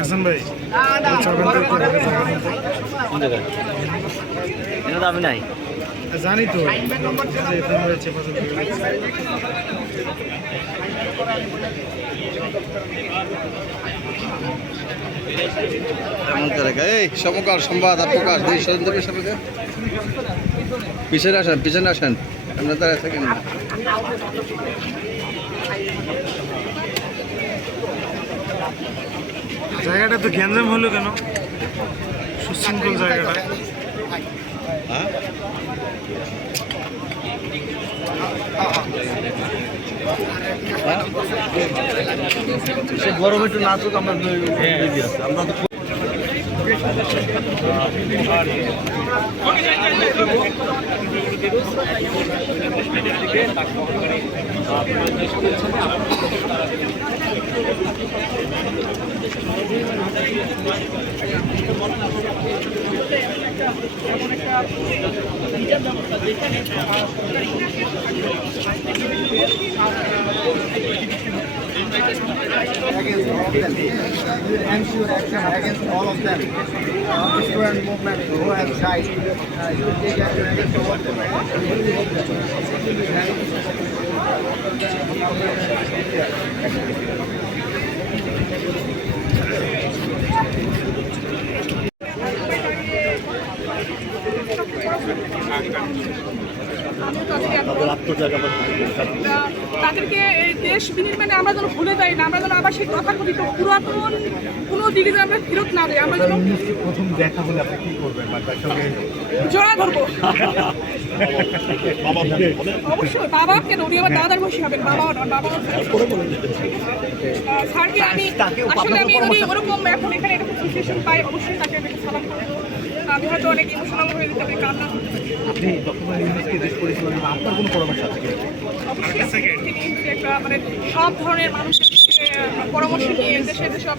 হাসান ভাই আমি নাই। জানি তো এই সমকাল সংবাদ আর প্রকাশ দুই সন্দেবের সাথে। পিছনে আসেন পিছনে আসেন। আপনার দাঁড়ায় থাকেন না। জায়গাটা তো গ্যাঞ্জাম হলো কেন? সুশৃঙ্খল জায়গাটা। সে গরম একটু নাচুক আমরা আমরা তো all of them. You will ensure action against all of them. Uh, movement who have died, uh, you take action তাদেরকে এই দেশ বিনির্মাণে আমরা যেন ভুলে যাই না আমরা যেন আবার সেই তথাকথিত পুরাতন কোনো দিকে যেন আমরা ফেরত না যাই আমরা যেন প্রথম দেখা হলে আপনি কি করবেন? জড়া ধরবো। অবশ্যই বাবা কেন? উনি আমার দাদার বসে হবেন বাবাও নন বাবাও স্যারকে আমি আসলে আমি যদি ওরকম এখন এখানে এরকম সিচুয়েশন পাই অবশ্যই তাকে আমি সালাম করব আমি হয়তো অনেক ইমোশনাল হয়ে যেতে পারি কান্না। আপনি পরিচালনা আপনার কোনো পরামর্শ আছে মানে সব ধরনের মানুষের পরামর্শ নিয়ে দেশে যেসব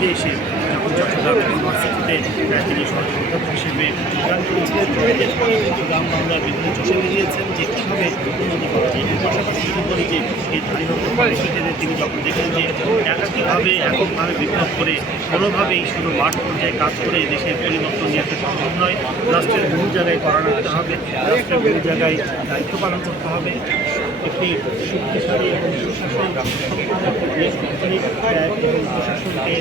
ফিরে এসে যখন চট্টগ্রাম ইউনিভার্সিটিতে তিনি সরকারি হিসেবে গ্রাম বাংলার বিভিন্ন চোখে বেরিয়েছেন যে কীভাবে উন্নতি করা যায়। এর পাশাপাশি শুরু করে যে এই স্বাধীনতা তিনি যখন দেখেন যে একাধিকভাবে এককভাবে বিপ্লব করে কোনোভাবেই শুধু মাঠ পর্যায়ে কাজ করে দেশের পরিবর্তন নিয়ে আসা সম্ভব নয়, রাষ্ট্রের বহু জায়গায় করা রাখতে হবে, রাষ্ট্রের বহু জায়গায় দায়িত্ব পালন করতে হবে। একটি শক্তিশালী এবং সুশাসন সম্পন্ন প্রশাসনকে